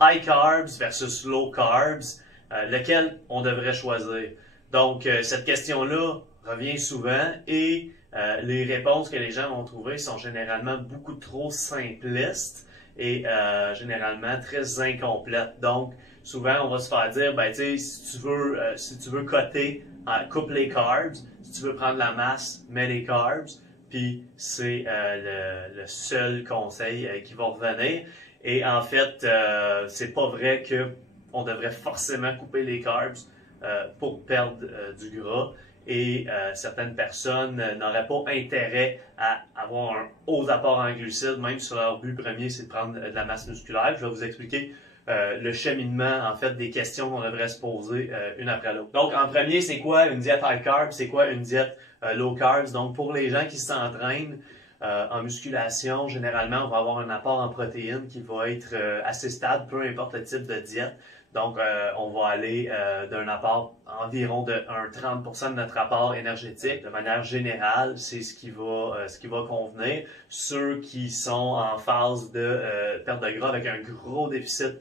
high carbs versus low carbs, lequel on devrait choisir? Donc, cette question-là revient souvent et les réponses que les gens vont trouver sont généralement beaucoup trop simplistes et généralement très incomplètes. Donc, souvent, on va se faire dire, ben, tu sais, si tu veux coter, coupe les carbs. Si tu veux prendre la masse, mets les carbs. Puis, c'est le seul conseil qui va revenir. Et en fait, c'est pas vrai que on devrait forcément couper les carbs pour perdre du gras. Et certaines personnes n'auraient pas intérêt à avoir un haut apport en glucides, même si leur but premier, c'est de prendre de la masse musculaire. Je vais vous expliquer le cheminement, en fait, des questions qu'on devrait se poser une après l'autre. Donc, en premier, c'est quoi une diète high carb? C'est quoi une diète low carbs? Donc, pour les gens qui s'entraînent en musculation, généralement, on va avoir un apport en protéines qui va être assez stable, peu importe le type de diète. Donc, on va aller d'un apport environ de 30% de notre apport énergétique. De manière générale, c'est ce qui va convenir. Ceux qui sont en phase de perte de gras avec un gros déficit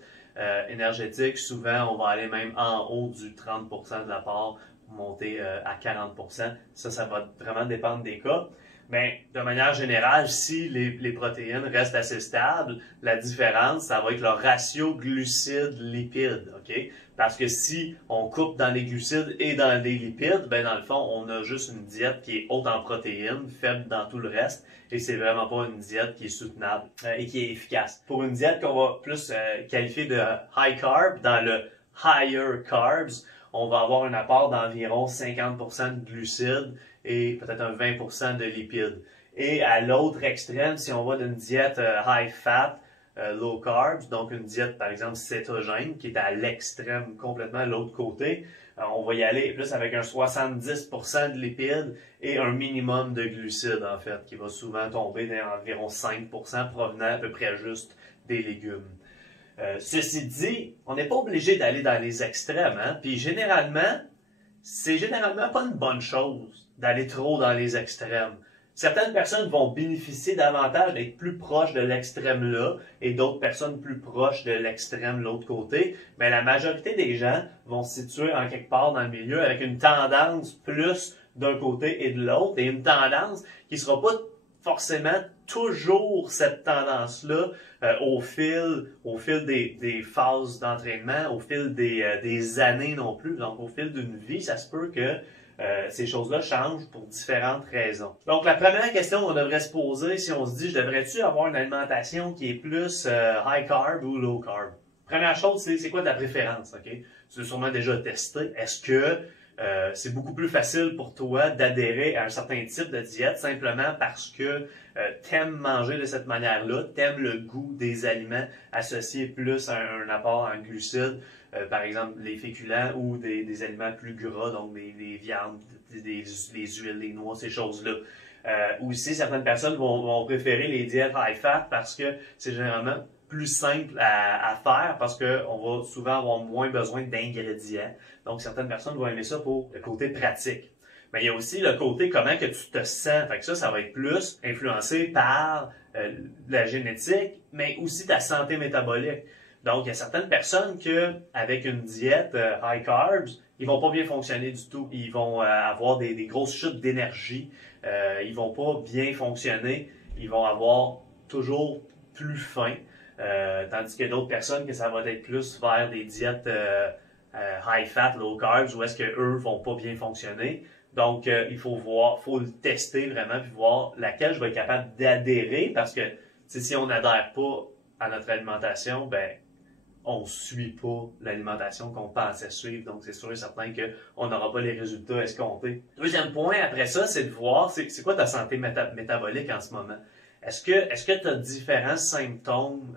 énergétique, souvent, on va aller même en haut du 30% de l'apport, monter à 40%. Ça va vraiment dépendre des cas. Mais de manière générale, si les protéines restent assez stables, la différence, ça va être le ratio glucides-lipides, OK? Parce que si on coupe dans les glucides et dans les lipides, ben dans le fond, on a juste une diète qui est haute en protéines, faible dans tout le reste, et c'est vraiment pas une diète qui est soutenable et qui est efficace. Pour une diète qu'on va plus qualifier de high carb, dans le higher carbs, on va avoir un apport d'environ 50% de glucides et peut-être un 20% de lipides. Et à l'autre extrême, si on va d'une diète high fat, low carbs, donc une diète par exemple cétogène qui est à l'extrême complètement à l'autre côté, on va y aller plus avec un 70% de lipides et un minimum de glucides en fait, qui va souvent tomber d'environ 5% provenant à peu près juste des légumes. Ceci dit, on n'est pas obligé d'aller dans les extrêmes, hein? Puis c'est généralement pas une bonne chose d'aller trop dans les extrêmes. Certaines personnes vont bénéficier davantage d'être plus proches de l'extrême là et d'autres personnes plus proches de l'extrême de l'autre côté. Mais la majorité des gens vont se situer en quelque part dans le milieu avec une tendance plus d'un côté et de l'autre et une tendance qui sera pas forcément toujours cette tendance-là au fil des phases d'entraînement, au fil des années non plus. Donc, au fil d'une vie, ça se peut que ces choses-là changent pour différentes raisons. Donc, la première question qu'on devrait se poser, si on se dit, je devrais-tu avoir une alimentation qui est plus high carb ou low carb? Première chose, c'est quoi ta préférence, OK? Tu l'as sûrement déjà testé. Est-ce que c'est beaucoup plus facile pour toi d'adhérer à un certain type de diète simplement parce que t'aimes manger de cette manière-là, t'aimes le goût des aliments associés plus à un apport en glucides, par exemple les féculents ou des aliments plus gras, donc des viandes, les huiles, les noix, ces choses-là. Aussi, certaines personnes vont préférer les diètes high fat parce que c'est généralement plus simple à faire parce qu'on va souvent avoir moins besoin d'ingrédients. Donc, certaines personnes vont aimer ça pour le côté pratique. Mais il y a aussi le côté comment que tu te sens. Fait que ça va être plus influencé par la génétique, mais aussi ta santé métabolique. Donc, il y a certaines personnes que avec une diète high carbs, ils vont pas bien fonctionner du tout. Ils vont avoir des grosses chutes d'énergie. Ils vont pas bien fonctionner. Ils vont avoir toujours plus faim. Tandis qu'il y a d'autres personnes que ça va être plus vers des diètes high fat, low carbs, où est-ce qu'eux vont pas bien fonctionner. Donc, il faut le tester vraiment, puis voir laquelle je vais être capable d'adhérer, parce que si on n'adhère pas à notre alimentation, ben on suit pas l'alimentation qu'on pensait suivre. Donc, c'est sûr et certain qu'on n'aura pas les résultats escomptés. Deuxième point, après ça, c'est de voir, c'est quoi ta santé métabolique en ce moment? Est-ce que tu as différents symptômes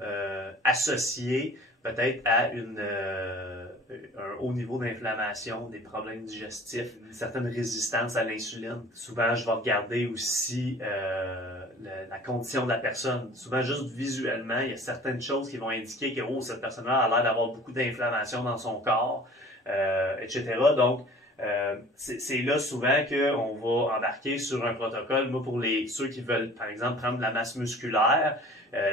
associés peut-être à un haut niveau d'inflammation, des problèmes digestifs, une certaine résistance à l'insuline? Souvent, je vais regarder aussi la condition de la personne. Souvent, juste visuellement, il y a certaines choses qui vont indiquer que cette personne-là a l'air d'avoir beaucoup d'inflammation dans son corps, etc. Donc, c'est là souvent qu'on va embarquer sur un protocole. Moi, pour ceux qui veulent, par exemple, prendre de la masse musculaire,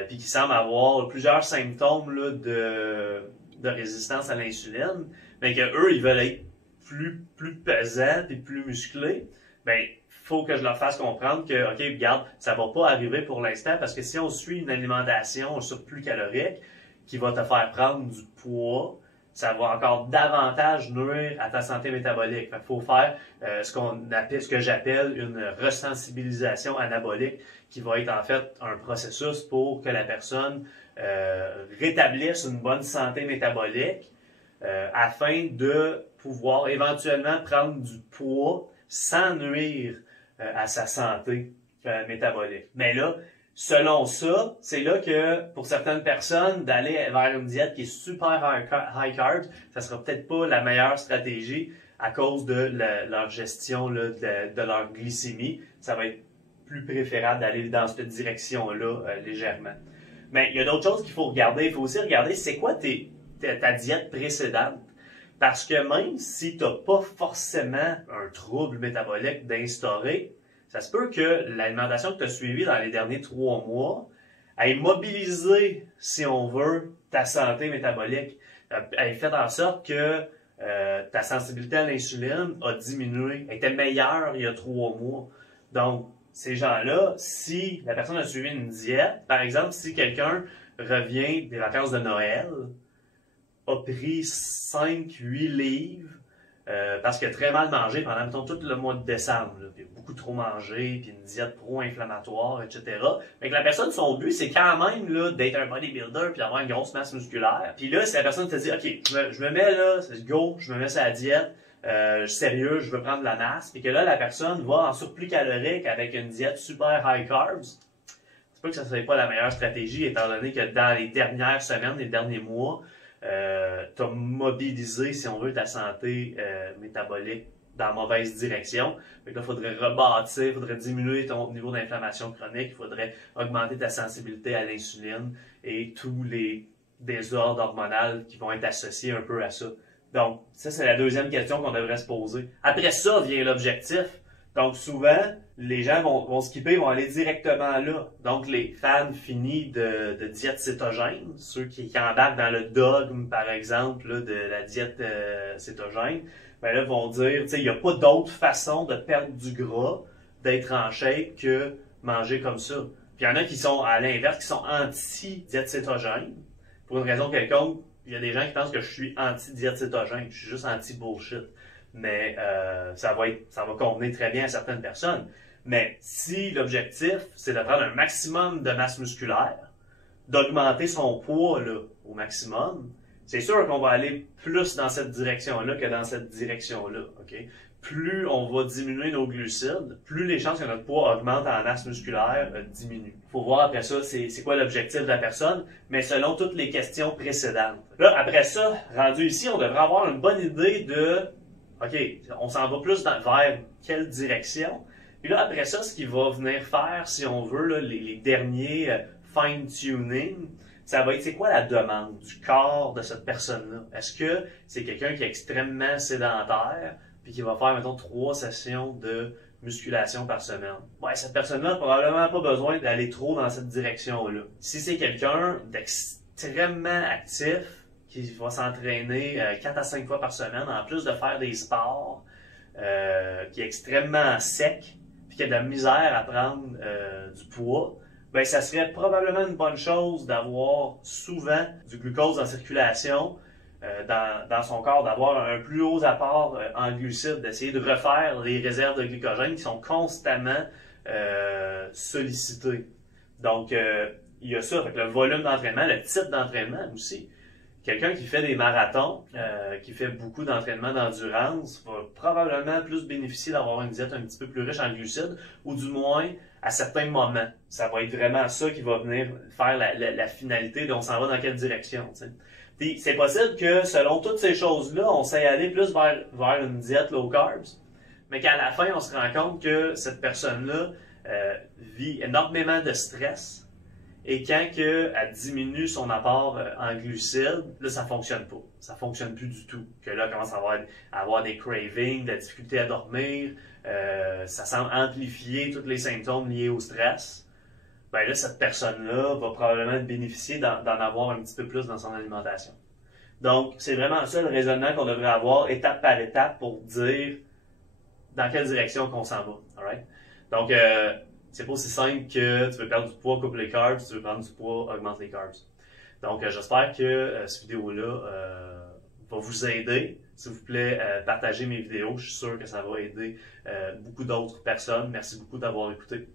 puis qui semblent avoir plusieurs symptômes là, de résistance à l'insuline, mais qu'eux, ils veulent être plus pesants et plus musclés, ben faut que je leur fasse comprendre que, OK, regarde, ça va pas arriver pour l'instant, parce que si on suit une alimentation, un surplus calorique, qui va te faire prendre du poids, ça va encore davantage nuire à ta santé métabolique. Il faut faire ce que j'appelle une resensibilisation anabolique, qui va être en fait un processus pour que la personne rétablisse une bonne santé métabolique afin de pouvoir éventuellement prendre du poids sans nuire à sa santé métabolique. Mais là, selon ça, c'est là que pour certaines personnes, d'aller vers une diète qui est super high carb, ça sera peut-être pas la meilleure stratégie à cause de leur gestion là, de leur glycémie. Ça va être plus préférable d'aller dans cette direction-là légèrement. Mais il y a d'autres choses qu'il faut regarder. Il faut aussi regarder c'est quoi ta diète précédente. Parce que même si tu n'as pas forcément un trouble métabolique d'instaurer, ça se peut que l'alimentation que tu as suivie dans les derniers 3 mois ait mobilisé, si on veut, ta santé métabolique. Elle fait en sorte que ta sensibilité à l'insuline a diminué, elle était meilleure il y a 3 mois. Donc, ces gens-là, si la personne a suivi une diète, par exemple, si quelqu'un revient des vacances de Noël, a pris 5-8 livres parce qu'il a très mal mangé pendant mettons, tout le mois de décembre. Là, puis il a beaucoup trop mangé, puis une diète pro-inflammatoire, etc. Fait que la personne, son but, c'est quand même là, d'être un bodybuilder puis d'avoir une grosse masse musculaire. Puis là, si la personne te dit « Ok, je me mets là, go, je me mets sur la diète, sérieux, je veux prendre de la masse. » Puis que là, la personne va en surplus calorique avec une diète super high carbs. C'est pas que ça ne serait pas la meilleure stratégie, étant donné que dans les dernières semaines, les derniers mois, tu as mobilisé, si on veut, ta santé métabolique dans la mauvaise direction. Donc là, il faudrait rebâtir, il faudrait diminuer ton niveau d'inflammation chronique, il faudrait augmenter ta sensibilité à l'insuline et tous les désordres hormonaux qui vont être associés un peu à ça. Donc, ça, c'est la deuxième question qu'on devrait se poser. Après ça vient l'objectif. Donc, souvent, les gens vont skipper, vont aller directement là. Donc, les fans finis de diète cétogène, ceux qui embarquent dans le dogme, par exemple, là, de la diète cétogène, ben là, vont dire, tu sais, il n'y a pas d'autre façon de perdre du gras, d'être en shape que manger comme ça. Puis il y en a qui sont, à l'inverse, qui sont anti-diète cétogène. Pour une raison quelconque, il y a des gens qui pensent que je suis anti-diète cétogène. Je suis juste anti-bullshit. Mais ça va convenir très bien à certaines personnes. Mais si l'objectif, c'est de prendre un maximum de masse musculaire, d'augmenter son poids là, au maximum, c'est sûr qu'on va aller plus dans cette direction-là que dans cette direction-là. Okay? Plus on va diminuer nos glucides, plus les chances que notre poids augmente en masse musculaire diminuent. Il faut voir après ça, c'est quoi l'objectif de la personne, mais selon toutes les questions précédentes. Là, après ça, rendu ici, on devrait avoir une bonne idée de OK, on s'en va plus vers quelle direction? Puis là, après ça, ce qu'il va venir faire, si on veut, là, les derniers fine-tuning, ça va être c'est quoi la demande du corps de cette personne-là? Est-ce que c'est quelqu'un qui est extrêmement sédentaire puis qui va faire, mettons, 3 sessions de musculation par semaine? Ouais, cette personne-là n'a probablement pas besoin d'aller trop dans cette direction-là. Si c'est quelqu'un d'extrêmement actif, qui va s'entraîner 4 à 5 fois par semaine, en plus de faire des sports, qui est extrêmement sec, puis qui a de la misère à prendre du poids, ben ça serait probablement une bonne chose d'avoir souvent du glucose en circulation dans son corps, d'avoir un plus haut apport en glucides, d'essayer de refaire les réserves de glycogène qui sont constamment sollicitées. Donc, il y a ça, avec le volume d'entraînement, le type d'entraînement aussi. Quelqu'un qui fait des marathons, qui fait beaucoup d'entraînement d'endurance, va probablement plus bénéficier d'avoir une diète un petit peu plus riche en glucides, ou du moins à certains moments. Ça va être vraiment ça qui va venir faire la finalité de on s'en va dans quelle direction. Puis c'est possible que selon toutes ces choses-là, on s'aille aller plus vers une diète low carbs, mais qu'à la fin, on se rend compte que cette personne-là vit énormément de stress. Et quand elle diminue son apport en glucides, là, ça fonctionne pas. Ça fonctionne plus du tout. Que là, elle commence à avoir des cravings, de la difficulté à dormir, ça semble amplifier tous les symptômes liés au stress. ben là, cette personne-là va probablement bénéficier d'en avoir un petit peu plus dans son alimentation. Donc, c'est vraiment ça le raisonnement qu'on devrait avoir étape par étape pour dire dans quelle direction qu'on s'en va. Alright? Donc, c'est pas aussi simple que tu veux perdre du poids, coupe les carbs, tu veux prendre du poids, augmente les carbs. Donc, j'espère que cette vidéo-là va vous aider. S'il vous plaît, partagez mes vidéos. Je suis sûr que ça va aider beaucoup d'autres personnes. Merci beaucoup d'avoir écouté.